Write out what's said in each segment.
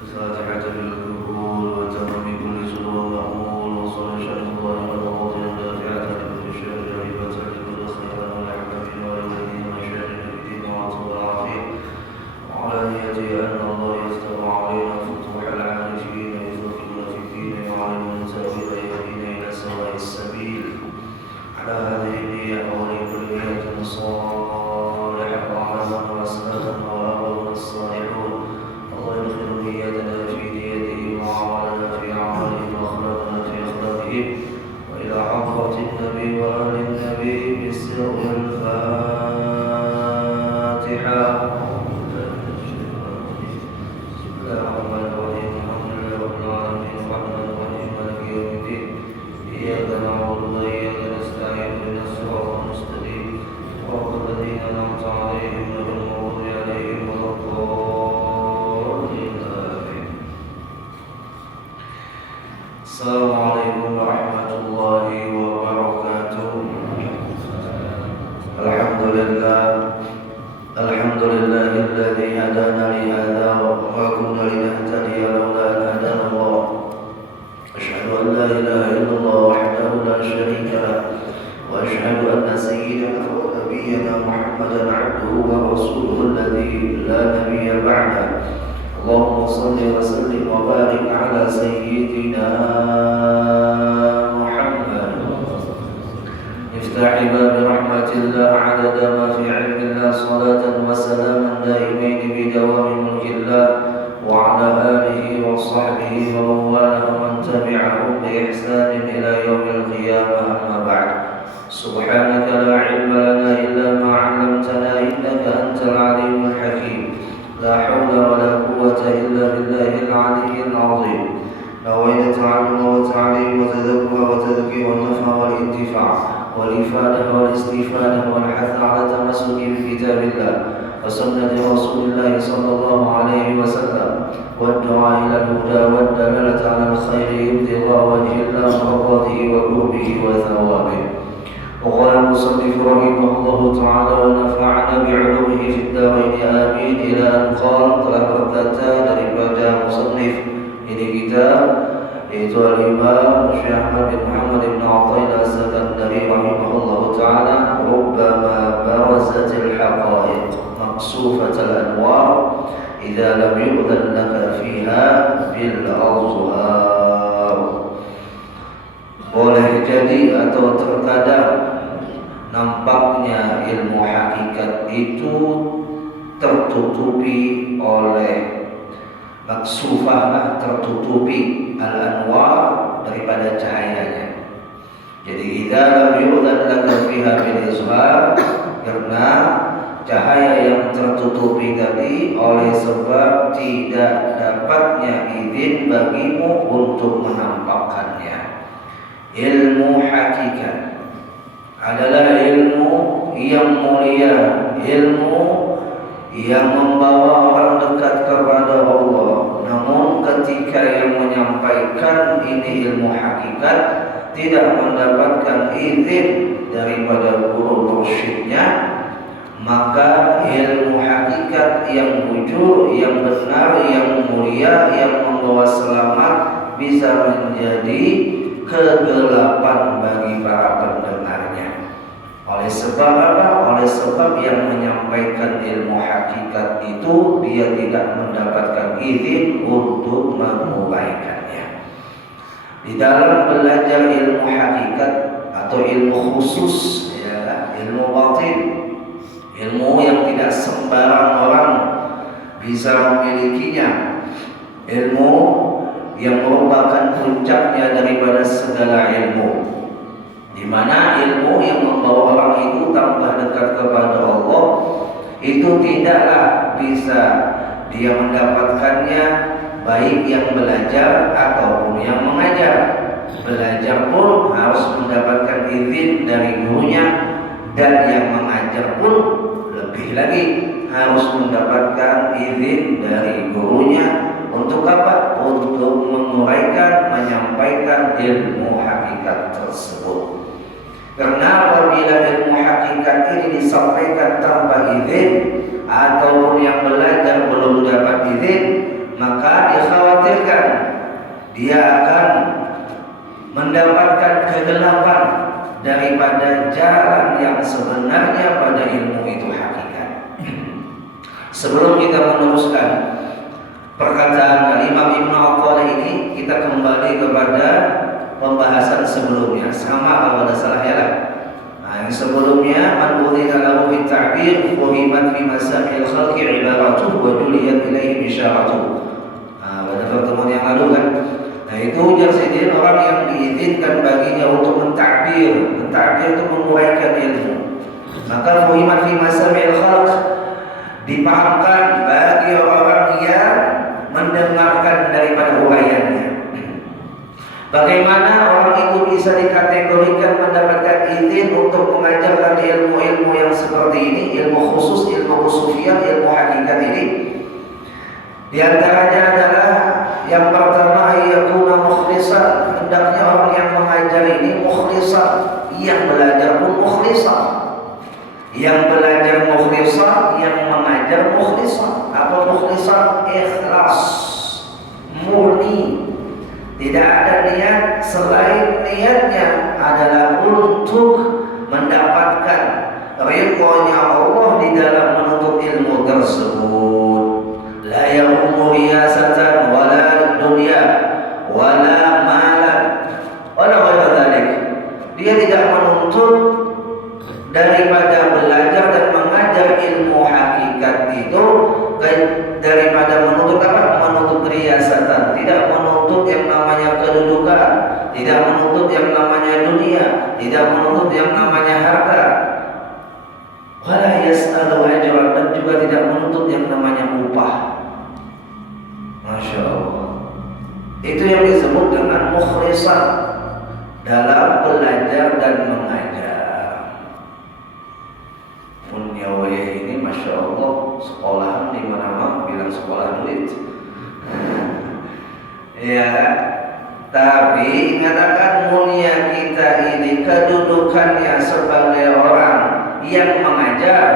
فاتحة للقبول وتمام كل سرور مأمول وصل شر الله والباطل دافعة لكل شر هبة لكل خير والحكم والذين مشاهد الدين وعطوا العافية وعلانية أن الله يفتح علينا فتوح العارفين يفقهنا في الدين ويعلمنا تأويل يهدينا إلى سواء السبيل على هذه النية ولكل نية صالحة وعلما وأسلافا وآباؤنا الصالحون الله يدخل نيتنا في نيته وعملنا في عمله وأخلاقنا في أخلاقه وإلى حضرة النبي وآل النبي بالسر الفاتحة. بسم الله الرحمن الرحيم الحمد لله رب العالمين الرحمن الرحيم مالك يوم الدين إياك نعبد وإياك نستعين اهدنا الصراط المستقيم صراط الذين أنعمت عليهم غير المغضوب عليهم ولا الضالين آمين. السلام عليكم ورحمة الله وبركاته. الحمد لله الذي هدانا لهذا وما كنا لنهتدي لولا أن هدانا الله. أشهد أن لا إله إلا الله وحده لا شريك له وأشهد أن سيدنا ونبينا محمدا عبده ورسوله الذي لا نبي بعده. اللهم صل وسلم وبارك على سيدنا محمد مفتاح باب رحمة الله عدد ما في علم الله صلاة وسلاما دائمين بدوام ملك الله وعلى آله وصحبه ومن والاه ومن تبعهم بإحسان إلى يوم القيامة. أما بعد سبحانك لا علم لنا إلا ما علمتنا إنك أنت العليم الحكيم. لا حول ولا قوة إلا بالله العلي العظيم. نويت تعلم وتعليم وتذكر وتذكير والنفع والانتفاع والإفادة والاستفادة والحث على تمسك بكتاب الله وسنة رسول الله صلى الله عليه وسلم والدعاء إلى الهدى والدلالة على الخير ابتغاء وجه الله مرضاته وقربه وثوابه. وقال المصنف رحمه الله تعالى ونفعنا بعلومه في الدارين آمين إلى أن قال telah berkata daripada musannif ini kitab yaitu al-Imam Syekh Ahmad bin Muhammad bin Athaillah as-Sakandari rahimahullah ta'ala rubbama barazatil haqa'iq maqsufatal anwar idza lam yu'dhan laka fiha bil azhar. Boleh jadi atau terkadang nampaknya ilmu hakikat itu tertutupi oleh maksufah, tertutupi al-anwar daripada cahayanya. Jadi idza lam yu'dhan laka fiha bil izhar, karena cahaya yang tertutupi tadi oleh sebab tidak dapatnya izin bagimu untuk menampakkannya. Ilmu hakikat adalah ilmu yang mulia, ilmu yang membawa orang dekat kepada Allah. Namun ketika yang menyampaikan ini ilmu hakikat tidak mendapatkan izin daripada guru mursyidnya, maka ilmu hakikat yang jujur, yang benar, yang mulia, yang membawa selamat bisa menjadi kegelapan bagi para pendengarnya. Oleh sebab apa? Oleh sebab yang menyampaikan ilmu hakikat itu dia tidak mendapatkan izin untuk menguraikannya. Di dalam belajar ilmu hakikat atau ilmu khusus, ya, ilmu batin, ilmu yang tidak sembarang orang bisa memilikinya, ilmu yang merupakan puncaknya daripada segala ilmu, di mana ilmu yang membawa orang itu tambah dekat kepada Allah itu tidaklah bisa dia mendapatkannya baik yang belajar ataupun yang mengajar. Belajar pun harus mendapatkan izin dari gurunya, dan yang mengajar pun lebih lagi harus mendapatkan izin dari gurunya. Untuk apa? Untuk menguraikan, menyampaikan ilmu hakikat tersebut. Karena apabila ilmu hakikat ini disampaikan tanpa izin ataupun yang belajar belum dapat izin, maka dikhawatirkan dia akan mendapatkan kegelapan daripada jalan yang sebenarnya pada ilmu itu hakikat. Sebelum kita meneruskan perkataan Imam Ibnu Athaillah ini, kita kembali kepada pembahasan sebelumnya. Sama kalau ada salah ya lah. Nah, yang sebelumnya man udhina lahu fit ta'bir fuhimat fi masail khalqi ibaratuh wa juliyat ilaihi bisyaratuh. Nah, pada pertemuan yang lalu kan. Nah, itu ujar Sayyidina orang yang diizinkan baginya untuk mentakbir. Mentakbir itu menguraikan ilmu. Maka fuhimat fi masail khalq, dipahamkan bagi orang yang mendengarkan daripada uraiannya. Bagaimana orang itu bisa dikategorikan mendapatkan izin untuk mengajarkan ilmu-ilmu yang seperti ini, ilmu khusus, ilmu khususiyah, ilmu hakikat ini? Di antaranya adalah yang pertama, yakuna mukhlisan, hendaknya orang yang mengajar ini mukhlisan, yang belajar pun mukhlisan. Yang belajar mukhlisan, yang mengajar mukhlisan. Apa mukhlisan? Ikhlas, murni. Tidak ada niat selain niatnya adalah untuk mendapatkan ridhonya Allah di dalam menuntut ilmu tersebut. La yaqumu riyasatan wala dunya wala malan wala ghairu dzalik. Dia tidak menuntut daripada belajar dan mengajar ilmu hakikat itu daripada menuntut apa? Menuntut riyasatan, tidak menuntut yang namanya kedudukan, tidak menuntut yang namanya dunia, tidak menuntut yang namanya harta. Wala yas'alu ajran, dan juga tidak menuntut yang namanya upah. Masya Allah. Itu yang disebut dengan mukhlisan dalam belajar dan mengajar. Punyawaya ini Masya Allah, sekolahan di mana-mana bilang sekolah duit. Ya, tapi mengatakan mulia kita ini kedudukannya sebagai orang yang mengajar.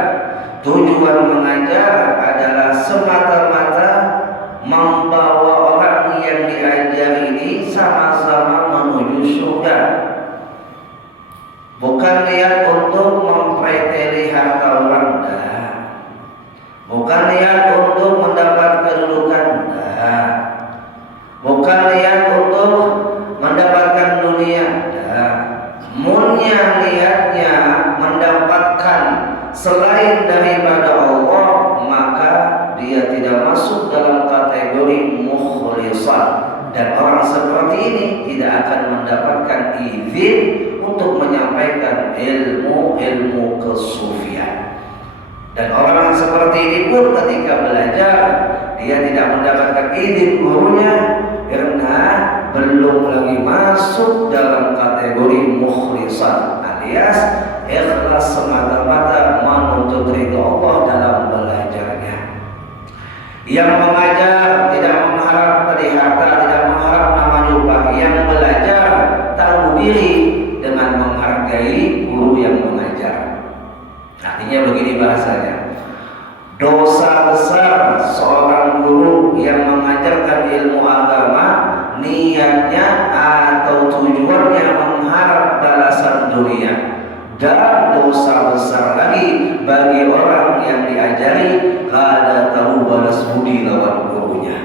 Tujuan mengajar adalah semata-mata membawa orang yang diajar ini sama-sama menuju surga. Bukan niat untuk mempreteli harta orang, dah. Bukan niat untuk mendapat kedudukan, dah. Bukan niat untuk mendapatkan dunia, dah. Munya niatnya mendapatkan selain daripada Allah, maka dia tidak masuk dalam kategori mukhlisan. Dan orang seperti ini tidak akan mendapatkan izin untuk menyampaikan ilmu kesufian. Dan orang seperti ini pun ketika belajar, dia tidak mendapatkan izin gurunya karena belum lagi masuk dalam kategori mukhlisan, alias ikhlas semata-mata menuntut ridha Allah dalam belajarnya. Yang mengajar tidak mengharap tadi harta, tidak mengharap nama jubah. Yang belajar tahu diri dengan menghargai guru yang mengajar. Artinya begini bahasanya, dosa besar seorang guru yang mengajarkan ilmu agama niatnya atau tujuannya mengharap balasan dunia, dan dosa besar lagi bagi orang yang diajari kada tahu balas budi lawan gurunya.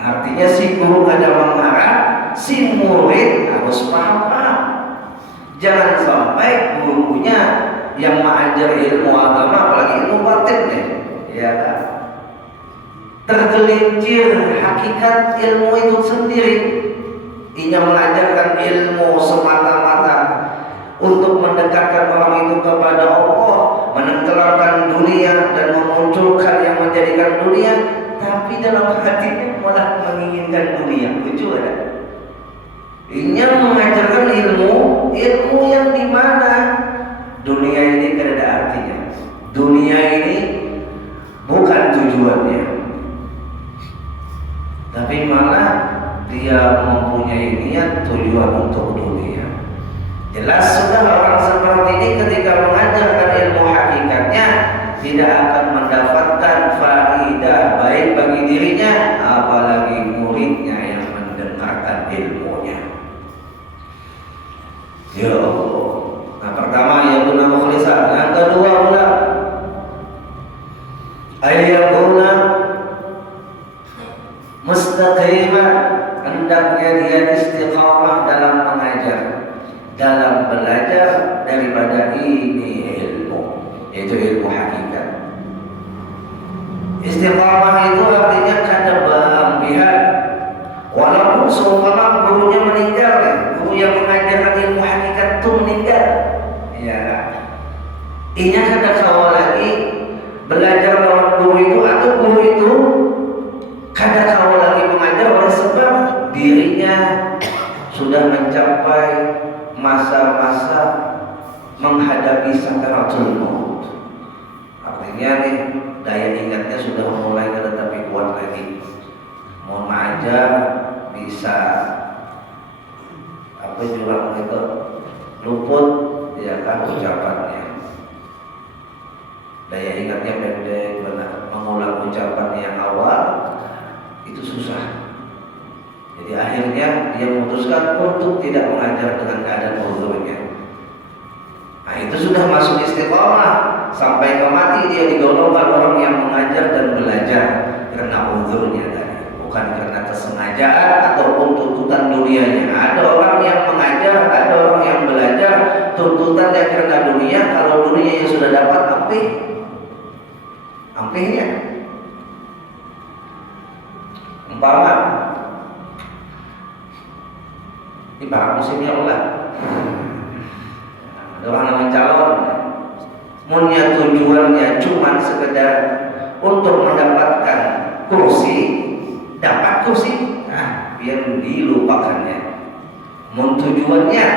Artinya si guru kada mengharap, si murid harus paham. Jangan sampai gurunya yang mengajar ilmu agama, apalagi ilmu batin nih, ya kan, tergelincir hakikat ilmu itu sendiri. Ia mengajarkan ilmu semata-mata untuk mendekatkan orang itu kepada Allah, menenggelamkan dunia dan memunculkan yang menjadikan dunia, tapi dalam hatinya malah menginginkan dunia. Lucu ada. Ia mengajarkan ilmu yang dimana dunia ini tidak ada artinya. Dunia ini bukan tujuannya, tapi malah dia mempunyai niat tujuan untuk dunia. Jelas sudah orang seperti ini ketika mengajarkan ilmu hakikatnya tidak akan mendapatkan faidah baik bagi dirinya, apalagi muridnya yang mendengarkan ilmunya. Ya Allah. Nah, pertama yakuna mukhlisan, yang kedua pula ayyakuna mustaqiman, hendaknya dia istiqamah dalam mengajar, dalam belajar daripada ini ilmu, yaitu ilmu hakikat. Istiqamah itu artinya kada berlebihan. Walaupun seumpama gurunya meninggal, guru yang mengajarkan ilmu hakikat itu meninggal, ya, inya kada kawal lagi belajar lawan guru itu, atau guru itu kada kawal lagi mengajar oleh sebab dirinya sudah mencapai masa-masa menghadapi sakaratul maut. Artinya nih, daya ingatnya sudah mulai kada tapi kuat lagi. Mau mengajar bisa apa juga itu luput, ya kan, ucapannya. Daya ingatnya pendek, benar, mengulang ucapan yang awal itu susah. Jadi akhirnya dia memutuskan untuk tidak mengajar dengan keadaan uzurnya. Nah, itu sudah masuk istiqamah. Sampai ke mati dia digolongkan orang yang mengajar dan belajar karena uzurnya tadi, bukan karena kesengajaan ataupun tuntutan dunianya. Ada orang yang mengajar, ada orang yang belajar, tuntutannya karena dunia. Kalau dunia yang sudah dapat, ampihnya. Umpama ini para musimnya Allah, ada orang namanya calon, punya tujuannya cuma sekedar untuk mendapatkan kursi, dapat kursi, nah, biar dilupakannya. Tujuannya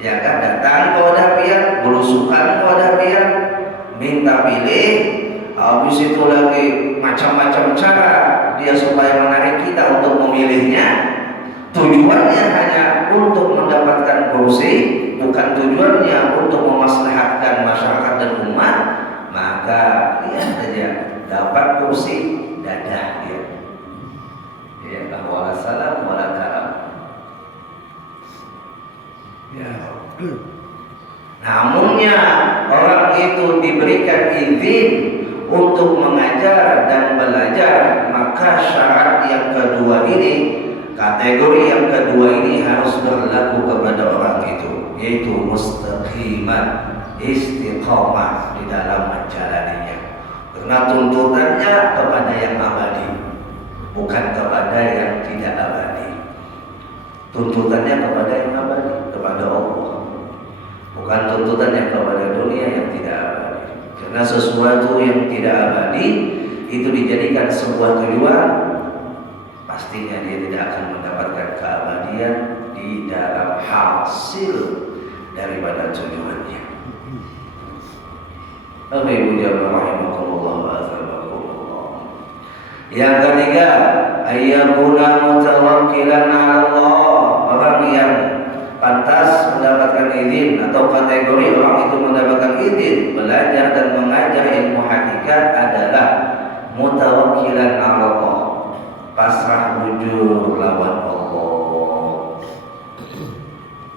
ya kan, datang kepada dia, berusukan kepada dia, minta pilih, habis itu lagi macam-macam cara dia supaya menarik kita untuk memilihnya. Tujuannya hanya untuk mendapatkan kursi, bukan tujuannya untuk memaslahatkan masyarakat dan umat. Maka lihat saja, dapat kursi, dadah dia. Ya, wala salam wala karam. Ya. Namunnya orang itu diberikan izin untuk mengajar dan belajar, maka syarat yang kedua ini, kategori yang kedua ini harus berlaku kepada orang itu, yaitu mustaqiman, istiqamah di dalam menjalaninya. Karena tuntutannya kepada yang abadi, bukan kepada yang tidak abadi. Tuntutannya kepada yang abadi, kepada Allah, bukan tuntutannya kepada dunia yang tidak abadi. Karena sesuatu yang tidak abadi itu dijadikan sebuah tujuan, pastinya dia tidak akan mendapatkan keabadian di dalam hasil daripada tujuannya. Ibu jamaah rahimakumullah wa azabakumullah. Yang ketiga, ayyakuna mutawakkilan 'ala Allah. Orang yang pantas mendapatkan izin, atau kategori orang itu mendapatkan izin belajar dan mengajar ilmu hakikat adalah mutawakkilan 'ala Allah, pasrah bujur lawan Allah.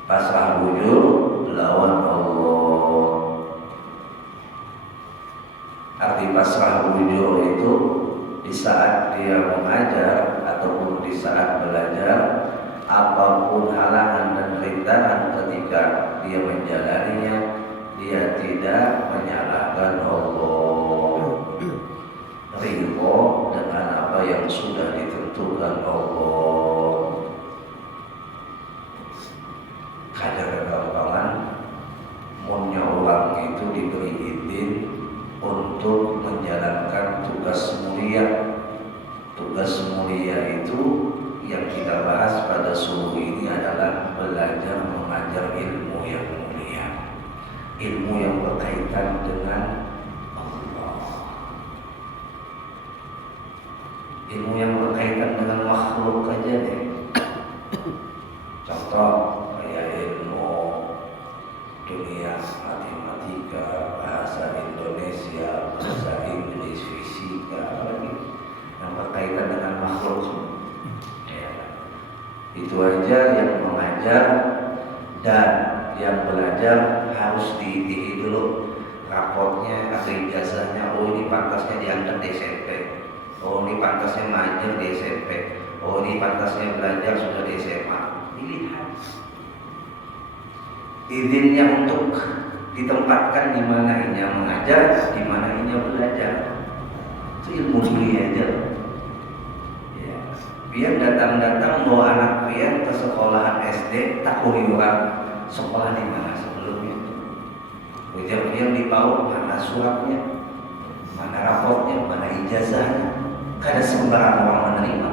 Pasrah bujur lawan Allah. Arti pasrah bujur itu di saat dia mengajar ataupun di saat belajar, apapun halangan dan rintangan ketika dia menjalaninya, dia tidak menyalahkan Allah. Ridho dengan apa yang sudah ditentukan Allah. Kadang kegampangan munnya orang itu diberi izin untuk menjalankan tugas mulia. Tugas mulia itu yang kita bahas pada subuh ini adalah belajar mengajar ilmu yang mulia, ilmu yang berkaitan dengan Allah, ilmu yang berkaitan dengan makhluk aja deh. Contoh kayak ilmu dunia, matematika, bahasa Indonesia, bahasa Inggris, fisika, lagi Itu aja yang mengajar dan yang belajar harus dididik dulu raportnya atau ijazahnya. Oh ini pantasnya diantar di SMP, oh ini pantasnya mengajar di SMP, oh ini pantasnya belajar sudah di SMA. Dilihat izinnya untuk ditempatkan di mana ini yang mengajar, di mana ini yang belajar. Itu ilmu dunia aja. Ya. Biar datang-datang bawa anak pian ke sekolahan SD, tak orang sekolah di mana sebelumnya. Ujar pian di PAUD, mana suratnya, mana raportnya, mana ijazahnya. Kada sembarang orang menerima.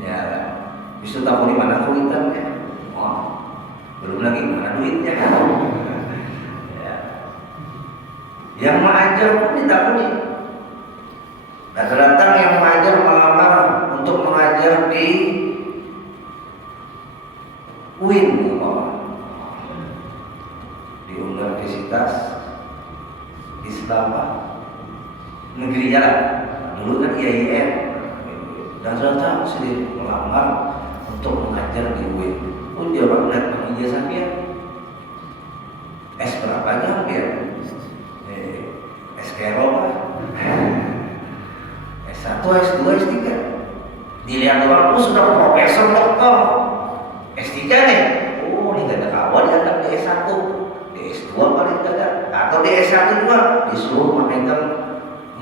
Ya, bisa tahu di mana kuitannya. Oh, belum lagi mana duitnya. Ya. Yang mengajar pun ditakuni. Datang-datang yang mengajar melamar untuk mengajar di UIN, di Universitas Islam Negeri Jalan. Dulu kan IAIN. Dan datang sendiri melamar untuk mengajar di UIN. Pun dia orang lihat ijazah dia. S berapanya dia? S kero S1, S2, S3. Dilihat orang pun sudah profesor, doktor. S3 nih. Oh, ini gak ada kawan dianggap di S1, di S2 paling gak ada. Atau di S1 juga disuruh memegang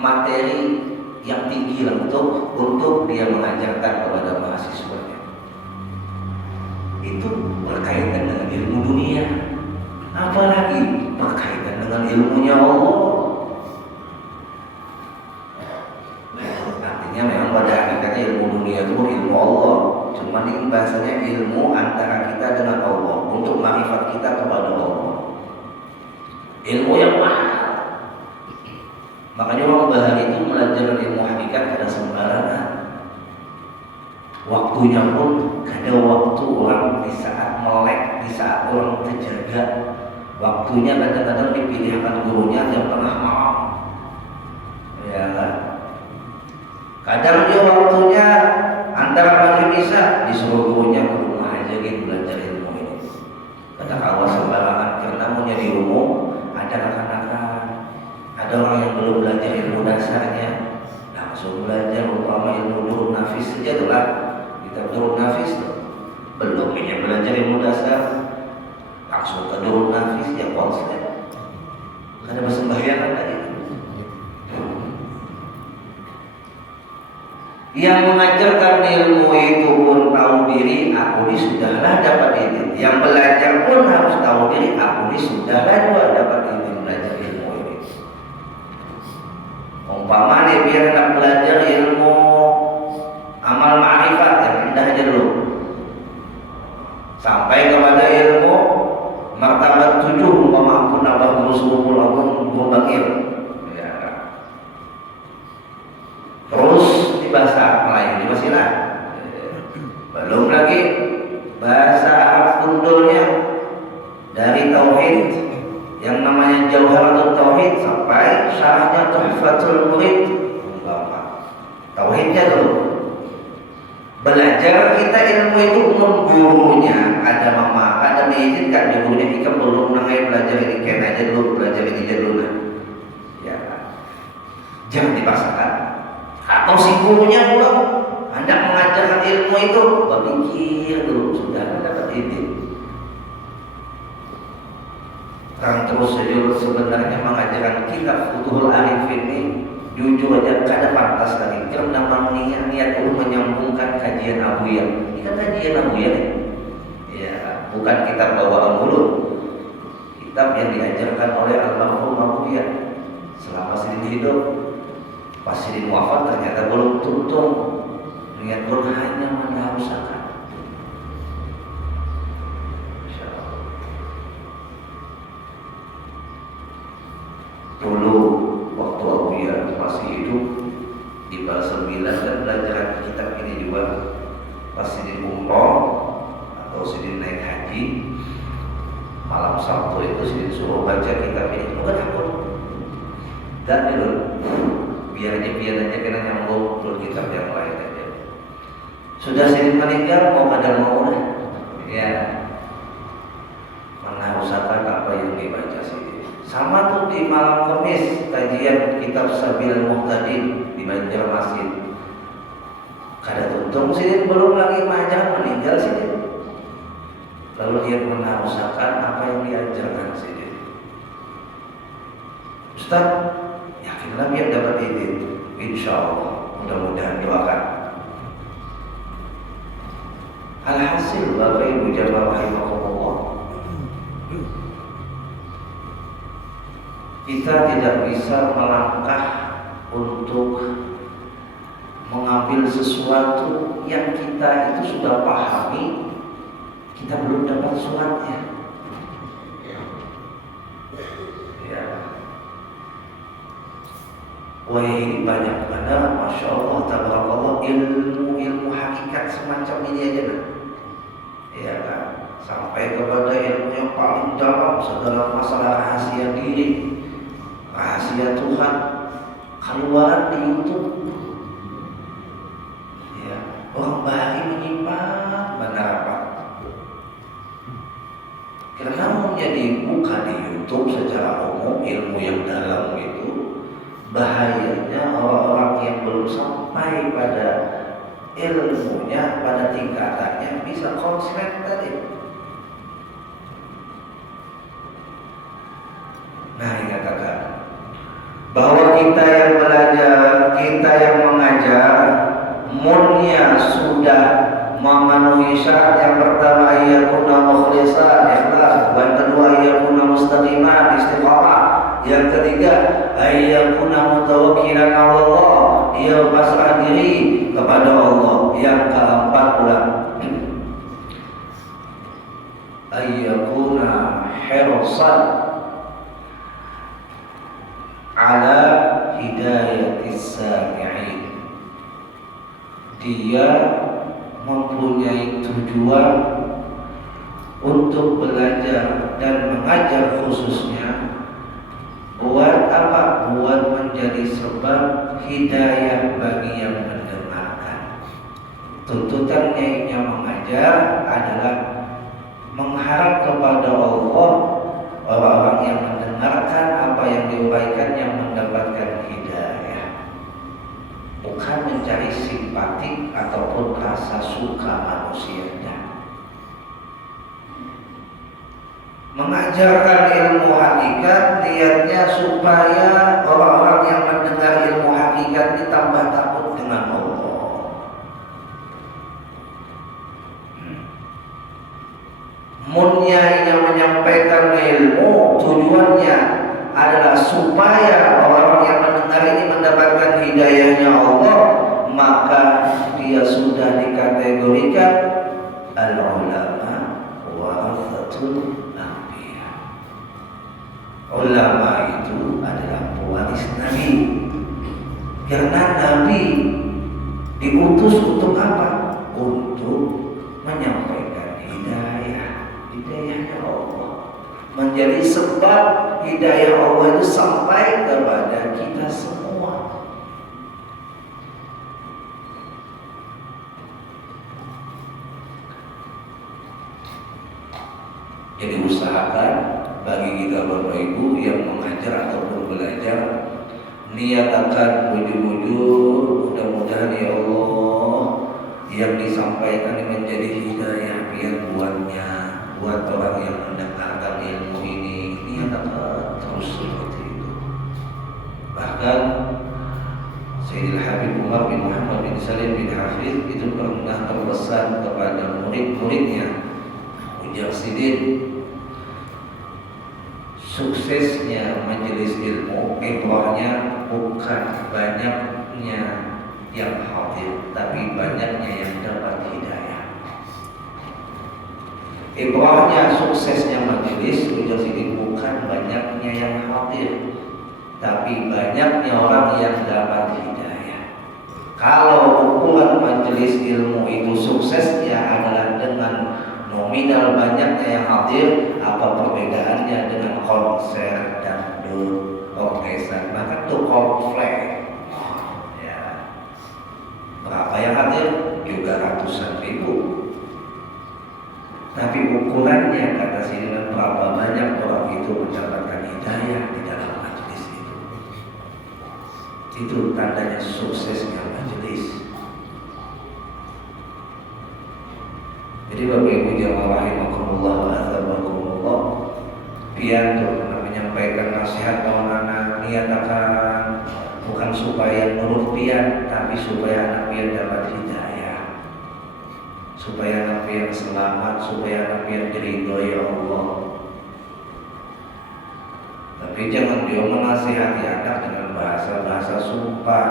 materi yang tinggi untuk dia mengajarkan kepada mahasiswanya. Itu berkaitan dengan ilmu dunia, apalagi berkaitan dengan ilmunya Allah. Artinya memang pada hakikatnya ilmu dunia itu ilmu Allah, cuma ini bahasanya ilmu antara kita dengan Allah untuk makrifat kita kepada Allah. Ilmu yang mahal. Makanya orang bahari itu belajar ilmu hakikat kada sembarangan. Waktunya pun kada waktu orang di saat melek, di saat orang terjaga. Waktunya kadang-kadang dipilihkan gurunya jam tengah malam. Ya kan? Kadang dia waktunya antara pagi isya disuruh gurunya ke rumah aja gitu belajar ilmu ini. Kata kawan sembarangan karena mau jadi ilmu ada anak-anak. Ada orang yang belum belajar ilmu dasarnya, langsung belajar umpama ilmu durun nafis saja tuh lah. Kita durun nafis belum ini belajar ilmu dasar, langsung ke durun nafis ya konslet. Karena bersembahyang tadi. Yang mengajarkan ilmu itu pun tahu diri, aku ini sudahlah dapat izin. Yang belajar pun harus tahu diri, aku ini sudahlah juga dapat izin belajar ilmu ini. Umpama nih biar anak belajar ilmu amal ma'rifat yang rendah aja dulu, sampai kepada ilmu martabat 7 umpama ampun nambah guru ampun bangil. Ya. Terus di bahasa Melayu masih lah. Belum lagi bahasa Arab kundulnya dari tauhid yang namanya Jauharatul Tauhid sampai syarahnya Tuhfatul Murid. Tauhidnya dulu. Belajar kita ilmu itu gurunya ada mama, ada mengizinkan di gurunya kita belum nangai belajar ini kena aja dulu, belajar ini aja dulu nah. Ya. Jangan dipaksakan. Atau si gurunya pula hendak mengajarkan ilmu itu berpikir dulu sudah dapat izin. Orang terus saja sebenarnya mengajarkan kitab Futuhul Arifin ini jujur aja kada pantas lagi karena mengingat niat itu menyambungkan kajian Abuya. Ini kan kajian Abuya nih. Ya, bukan kitab bawaan mulut. Kitab yang diajarkan oleh almarhum Abuya selama Sidin hidup. Pas Sidin wafat ternyata belum tuntung. Niat pun hanya mendahusakan. Dulu waktu Abuya masih hidup di Bal 9 dan belajar kitab ini juga pas Sidin umroh atau Sidin naik haji malam Sabtu itu Sidin suruh baca kitab ini. Bukan takut dan biar aja kena nyambung ke kitab yang lain aja. Sudah sering meninggal mau kada mau ya mengusahakan apa yang dibaca sini. Sama tuh di malam Kamis kajian kitab Sabil Muhtadin di Banjarmasin. Kada tuntung sini belum lagi majang meninggal sini. Lalu dia mengusahakan apa yang diajarkan sini. Ustaz, yakinlah dia dapat izin. Insya Allah, mudah-mudahan doakan. Alhasil Bapak Ibu jamaah rahimakumullah, kita tidak bisa melangkah untuk mengambil sesuatu yang kita itu sudah pahami, kita belum dapat suratnya. Ya. Wah, ini banyak banget, masya Allah, tabarakallah, ilmu hakikat semacam ini aja nah. Ya kan, sampai kepada ilmu yang paling dalam segala masalah rahasia diri, rahasia Tuhan, keluaran di YouTube. Ya, orang bahari menyimpan benar apa? Karena menjadi buka di YouTube secara umum ilmu yang dalam itu, bahayanya orang-orang yang belum sampai pada ilmunya, pada tingkatannya bisa konslet tadi. Nah, ini katakan bahwa kita yang belajar, kita yang mengajar, munnya sudah memenuhi syarat. Yang pertama yakuna mukhlisan, ikhlas. Yang kedua yakuna mustaqiman, istiqamah. Yang ketiga yakuna mutawakkilan 'ala Allah, dia pasrah diri kepada Allah. Yang keempat pula yakuna hirsan ala hidayatis sami'in, dia mempunyai tujuan untuk belajar dan mengajar, khususnya buat apa? Buat menjadi sebab hidayah bagi yang mendengarkan. Tuntutannya yang mengajar adalah mengharap kepada Allah orang-orang yang mendengarkan apa yang diuraikannya mendapatkan hidayah, bukan mencari simpatik ataupun rasa suka manusianya. Mengajarkan ilmu hakikat niatnya supaya orang-orang yang mendengar ilmu hakikat ini tambah takut dengan Allah. Munnya yang menyampaikan ilmu tujuannya adalah supaya orang-orang yang mendengar ini mendapatkan hidayahnya Allah, maka dia sudah dikategorikan al-ulama warathatul anbiya. Ulama itu adalah pewaris Nabi. Karena Nabi diutus untuk apa? Untuk menyampaikan hidayahnya Allah, menjadi sebab hidayah Allah itu sampai kepada kita semua. Jadi usahakan bagi kita Bapak Ibu yang mengajar ataupun belajar, niatakan ujung-ujung mudah-mudahan ya Allah yang disampaikan menjadi hidayah biar buat orang yang mendengarkan ilmu ini. Niatakan terus seperti itu. Bahkan Sayyidil Habib Umar bin Muhammad bin Salim bin Hafiz itu pernah berpesan kepada murid-muridnya, ujar Sidin, suksesnya majelis ilmu ibrahnya bukan banyaknya yang hadir, tapi banyaknya yang dapat hidayah. Ibrahnya suksesnya majelis ujar Sidin bukan banyaknya yang hadir, tapi banyaknya orang yang dapat hidayah. Kalau ukuran majelis ilmu itu suksesnya adalah dengan nominal banyaknya yang hadir, apa perbedaannya dengan konser dangdut, orkestra, bahkan tuh konflik ya. Berapa yang hadir juga ratusan ribu. Tapi ukurannya kata sini berapa banyak orang itu mendapatkan hidayah di dalam majelis itu. Itu tandanya suksesnya majelis. Jadi Bapak Ibu jamaah rahimakumullah wa athabakumullah, pianto menyampaikan nasihat anak niat akan bukan supaya menurut pian, tapi supaya anak pian dapat hidayah, supaya anak pian selamat, supaya anak pian diridhoi Allah. Tapi jangan dia menasihati anak dengan bahasa-bahasa sumpah,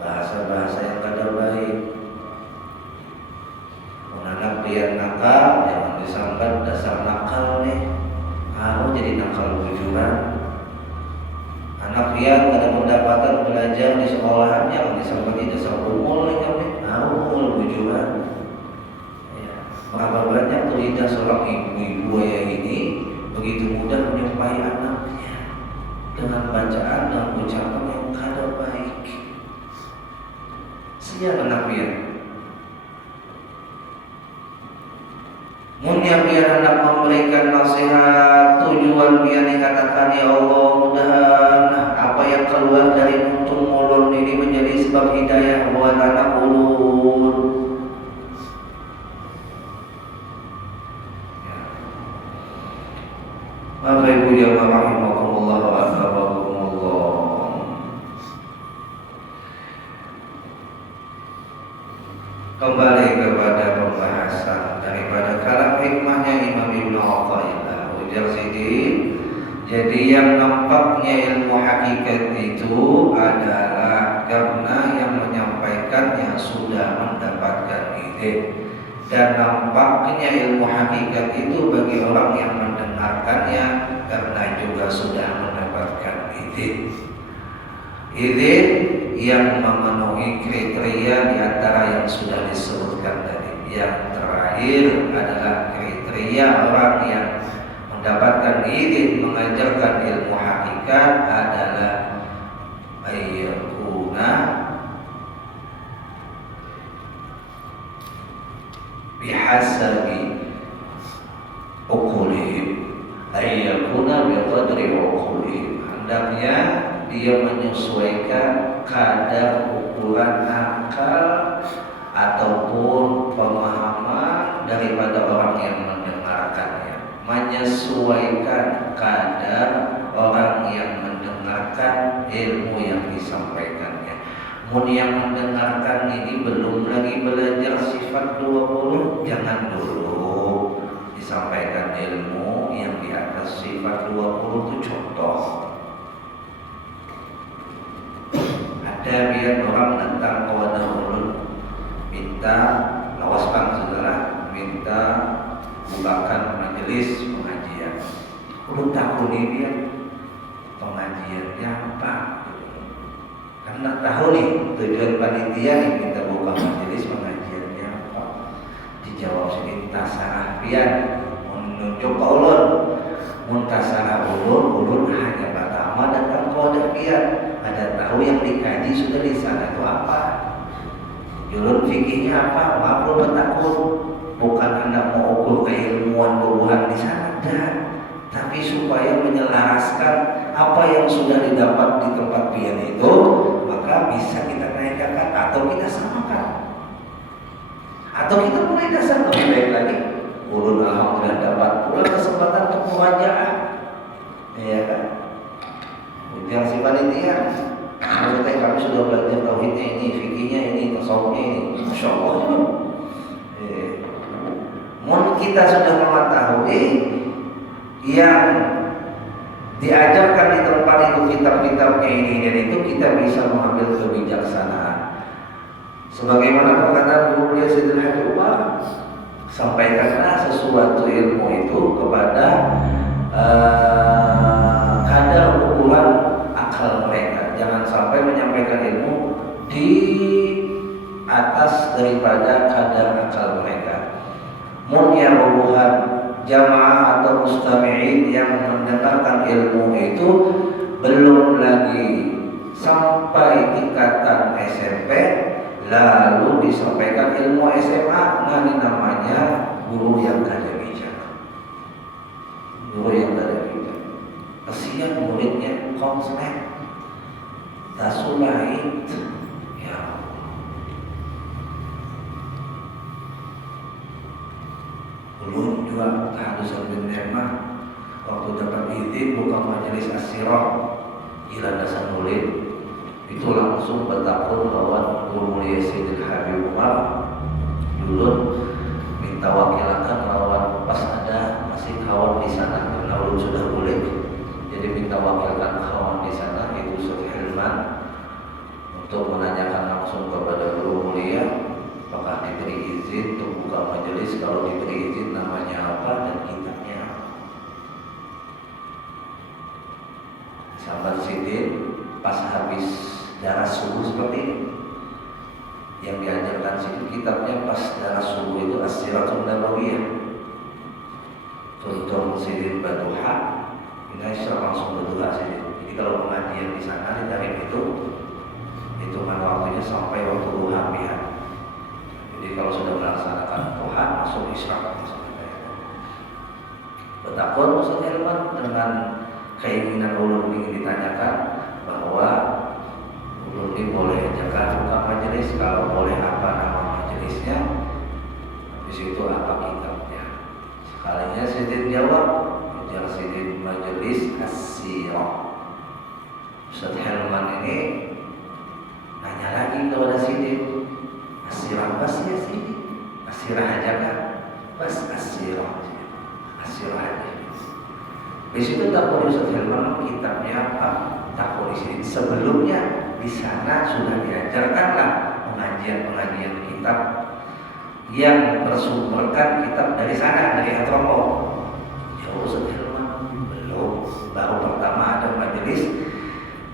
bahasa-bahasa yang kada baik. Anak pian nakal, jangan disambat dasar nakal nih. Kamu jadi nakal bujuran. Anak pian kada pendapatan belajar di sekolahan, jangan disambat dasar umul nih kami. Umul bujuran. Ya. Berapa banyak tuh lidah seorang ibu-ibu ya ini begitu mudah menyumpahi anaknya dengan bacaan dan ucapan yang kada baik. Siapa anak pian? Munya biar hendak memberikan nasihat, tujuan biar dikatakan ya Allah, mudahan apa yang keluar dari untung mulun ini menjadi sebab hidayah buat anak ulun. Bapak Ibu jamaah rahimakumullah wa athabakumullah. Kembali kepada pembahasan daripada kalam hikmahnya Imam Ibnu Athaillah ujar sini. Jadi yang nampaknya ilmu hakikat itu adalah karena yang menyampaikannya sudah mendapatkan ide, dan nampaknya ilmu hakikat itu bagi orang yang mendengarkannya karena juga sudah mendapatkan ide. Ide yang memenuhi kriteria di antara yang sudah disebutkan tadi. Yang terakhir adalah kriteria orang yang mendapatkan ide mengajarkan ilmu hakikat adalah ayyakuna bihasabi uqulihim, ayyakuna biqadri uqulihim. Hendaknya dia menyesuaikan kadar ukuran akal ataupun pemahaman daripada orang yang mendengarkannya. Menyesuaikan kadar orang yang mendengarkan ilmu yang disampaikannya. Mun yang mendengarkan ini belum lagi belajar sifat 20, jangan dulu disampaikan ilmu yang di atas sifat 20 itu contoh. Ada biar orang datang kepada ulun minta lawaskan saudara, minta bukakan majelis pengajian. Ulun tahu nih dia pengajiannya apa, karena tahu nih tujuan panitia nih minta buka majelis pengajiannya apa. Dijawab sini tasarah pian menunjuk ke ulun, mun tasarah ulun hanya pertama datang kepada pian. Ada tahu yang dikaji sudah di sana itu apa? Ulun fikihnya apa? Makhluk petakun. Bukan hendak mau ukur keilmuan bubuhan di sana, tapi supaya menyelaraskan apa yang sudah didapat di tempat pian itu, maka bisa kita naikkan atau kita samakan, atau kita mulai dasar lebih baik lagi. Ulun alhamdulillah dapat pula kesempatan untuk murajaah, ya kan? Yang si panitia, maksudnya kami sudah belajar tauhidnya ini, fikihnya ini, tasawufnya ini, masya Allah. Mun kita sudah mengetahui yang diajarkan di tempat itu kitab-kitabnya ini dan itu, kita bisa mengambil kebijaksanaan. Sebagaimana perkataan guru dia Sayyidina Habib Umar, sampaikanlah sesuatu ilmu itu kepada kadar ukuran akal mereka. Jangan sampai menyampaikan ilmu di atas daripada kadar akal mereka. Mun ya rubuhan jamaah atau mustami'in yang mendengarkan ilmu itu belum lagi sampai tingkatan SMP, lalu disampaikan ilmu SMA, nah ini namanya guru yang kada bijak. Guru yang kada bijak. Kesian muridnya konslet, tasulait, ya. Dulu juga keharusan bin Herman waktu dapat izin buka majelis asyirah di landasan murid, itu langsung bertakun lawan Guru Mulia Sayyidil Habib Umar. Dulu minta wakilakan lawan pas ada masih kawan di sana karena ulun sudah boleh, jadi minta wakilkan kawan di sana itu Ustaz Hilman untuk menanyakan langsung kepada Guru Mulia apakah diberi izin untuk buka majelis, kalau diberi izin namanya apa dan kitabnya apa. Sahabat Sidin pas habis darah subuh seperti ini yang diajarkan Sidin kitabnya pas darah subuh itu As-Siratul Nabawiyah. Contoh Sidin berdoa, ini saya langsung berdoa Sidin. Jadi kalau pengajian di sana di tarikh itu hitungan waktunya sampai waktu duha pihak. Jadi kalau sudah melaksanakan duha masuk isyraq. Bertakun Ustaz Hilman dengan keinginan ulun ingin ditanyakan bahwa ulun ini boleh ajakan buka majelis, kalau boleh apa nama majelisnya, habis itu apa kitabnya. Sekalinya Sidin jawab, ujar Sidin majelis As-Sirah. Ustaz Hilman ini nanya lagi kepada Sidin, As-Sirah pas ya Sidin, As-Sirah aja kan, pas As-Sirah, As-Sirah aja. Di situ takut Ustaz Hilman kitabnya apa? Takut di sini. Sebelumnya di sana sudah diajarkanlah pengajian kitab yang bersumberkan kitab dari sana, dari Hadramaut. Ya Ustaz Hilman belum. Baru pertama ada majelis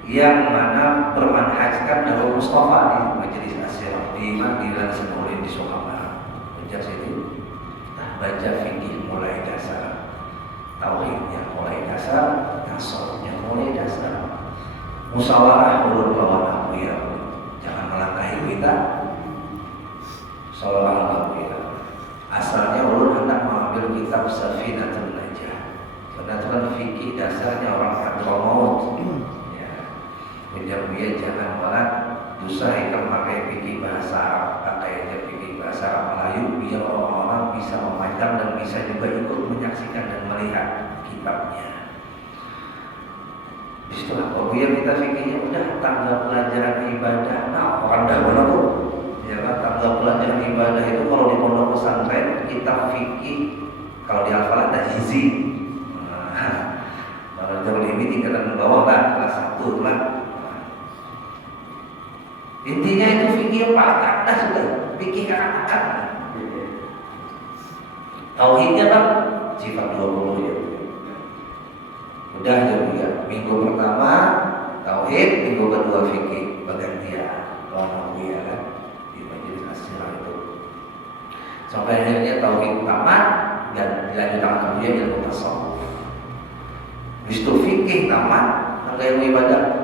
yang mana bermanhajkan Darul Mustafa di majelis As-Sirah di Madilan Semurin di Sokamara. Baca situ, baca fikih mulai dasar, tauhidnya mulai dasar, nasabnya mulai dasar, musyawarah ulun lawan aku ya, jangan melangkahi kita. Musyawarah aku ya. Asalnya ulun hendak mengambil kitab Safinatul Najah, karena itu kan fikih dasarnya orang Hadramaut. Ya, dia jangan malah dosa ikan pakai fikih bahasa Arab, pakai aja fikih bahasa Arab Melayu, biar orang-orang bisa memandang dan bisa juga ikut menyaksikan dan melihat kitabnya. Istilah kalau biar kita fikirnya udah tanggal pelajaran ibadah, nah orang dah mana tuh? Ya kan tanggal pelajaran ibadah itu kalau di pondok pesantren kitab fikih kalau di Al-Falah ada hizi. Nah, kalau jauh ini tingkatan bawah lah kelas 1 lah. Intinya itu fikih yang paling atas sudah, fikih akan. Tauhidnya bang, sifat 20 ya. Udah jadi ya. Minggu pertama tauhid, minggu kedua fikih, bergantian. Kalau ya kan di majelis As-Sirah itu. Sampai akhirnya tauhid tamat dan dilanjutkan kemudian ilmu tasawuf. Habis itu fikih tamat, ilmu ibadah.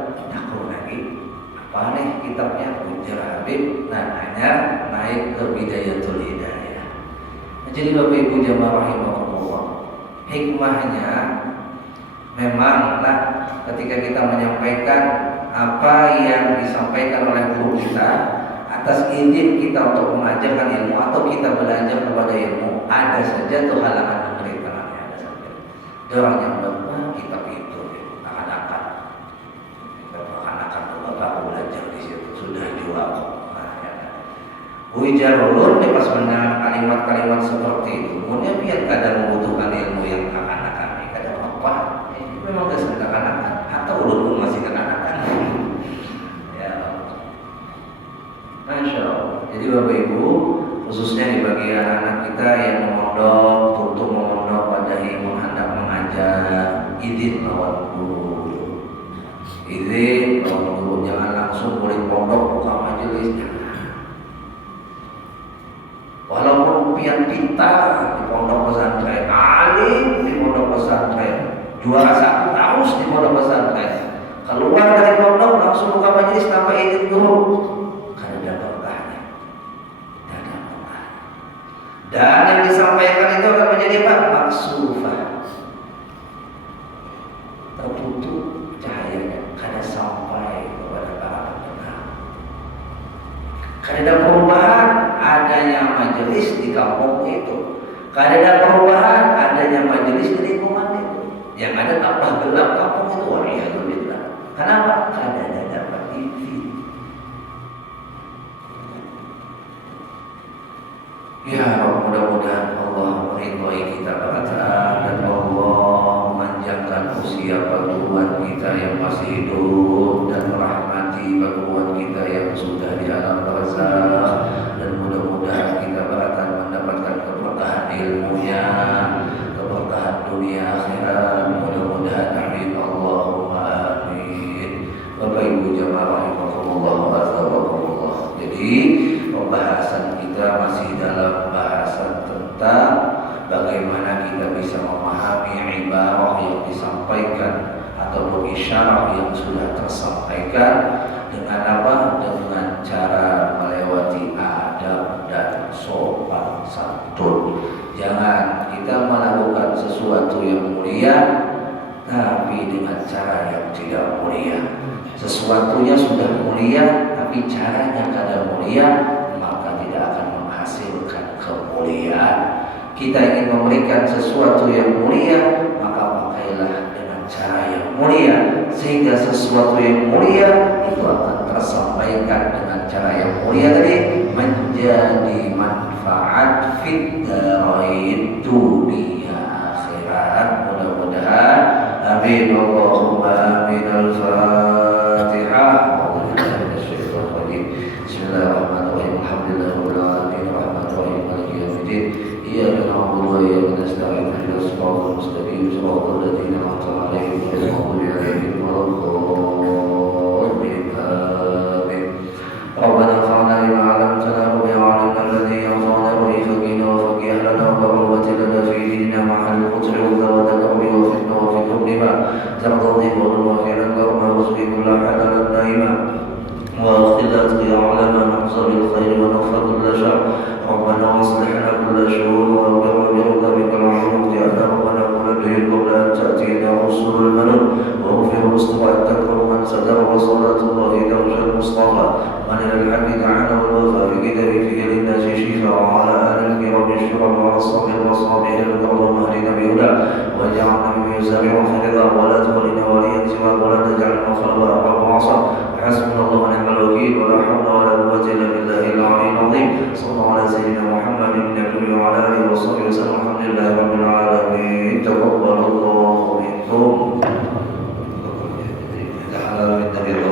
Apa nih kitabnya Ujar Habib, hanya naik ke Bidayatul Hidayah. Jadi Bapak Ibu jamaah rahimahullah, hikmahnya memanglah ketika kita menyampaikan apa yang disampaikan oleh guru kita atas izin kita untuk mengajarkan ilmu atau kita belajar kepada ilmu, ada saja tuh halangan pemerintahannya, ada saja. Orang yang bapak kitab itu akan-akan bapak belajar di situ sudah jual. Ujar ulun pas mendengar kalimat-kalimat seperti itu, kemudian biar kadang membutuhkan ilmu yang akan-akan, kadang apa? Ini memang gak sedang anak-anak, atau ulun pun masih anak-anak. Ya, Masya Allah. Jadi Bapak Ibu, khususnya di bagian anak kita yang memondok, untuk memondok pada ilmu hendak mengajar, izin lawan guru. Izin lawan guru, jangan langsung boleh pondok buka majelis. Walaupun pian pintar di pondok pesantren, alim di pondok pesantren, juara 1 harus di pondok pesantren. Keluar dari pondok langsung buka majelis tanpa izin guru, karena ada berkahnya. Dan yang disampaikan itu akan menjadi apa? Maksufah, tertutup cahayanya, kada sampai kepada para pendengar. Kada ada perubahan adanya majelis di kampung itu, kada ada perubahan adanya majelis di lingkungan itu. Yang ada tambah gelap kampung itu. Waliyahulillah. Kenapa? Kada ada dapat TV. Ya Rabb, mudah-mudahan Allah meridhai kita dan Allah memanjangkan usia perguruan kita yang masih hidup dan merahmati perguruan kita yang sudah di alam barzakh, dan mudah-mudahan kita akan mendapatkan keberkahan ilmunya, keberkahan dunia akhirat. Mudah-mudahan amin Allahumma amin. Bapak Ibu jamaah rahimakumullah wa azabakumullah. Jadi pembahasan kita masih dalam bahasan tentang bagaimana kita bisa memahami ibarah yang disampaikan atau isyarat yang sudah tersampaikan dengan apa? Dengan cara melewati adab dan sopan santun. Jangan kita melakukan sesuatu yang mulia tapi dengan cara yang tidak mulia. Sesuatunya sudah mulia tapi caranya kada mulia, maka tidak akan menghasilkan kemuliaan. Kita ingin memberikan sesuatu yang mulia, maka pakailah dengan cara yang mulia, sehingga sesuatu yang mulia itu akan tersampaikan dengan cara yang mulia tadi, menjadi manfaat fid dharain dunia akhirat. Mudah-mudahan amin Allahumma amin. Al-Fatihah. Bismillahirrahmanirrahim. Alhamdulillahirabbil alamin arrahmanirrahim maliki yaumiddin. Iyyaka na'budu wa iyyaka nasta'in ihdinas siratal mustaqim siratal ladzina an'amta 'alaihim ghairil maghdubi 'alaihim waladdallin. Amin. Rabbana fa'alna bima 'allamtana wa bi'alimna alladhi yanfa'una wa ifaqina wa faqih lana wa barwati lana fi dinina ma'al qutri wa zawadana wa fitna wa fi kulli ma taqdi wa khairan wa rusbi kulla halalan daima wa khillat ya'lama nahsa bil khair wa nafa kull shar. Rabbana waslihna kull syu'un wa birrika bikal 'ulum ta'ala rabbana qul qabla an ta'tina rusulul manun wa fi mustawa takrum man sadara wa salatullahi dawjal mustafa man al-hamdi ta'ala wa wafa bi kitabi fi lin-nas shifa wa ala alihi kiram syura wa ashabihi wa sahbihi al-kiram mahdina bi huda wa ja'alna min yusari'u fi ridha wa la tuqlina wa la yansiwa wa la taj'alna khalwa wa hasbunallahu wa ni'mal wakeel wa la hawla wa la quwwata illa billahil 'aliyyil 'azim. Sallallahu ala sayyidina Muhammadin nabiyyi wa ala alihi wa sahbihi wasallam. Alhamdulillahi rabbil alamin. Taqabbalallahu minkum. Ta'ala min nabiyyil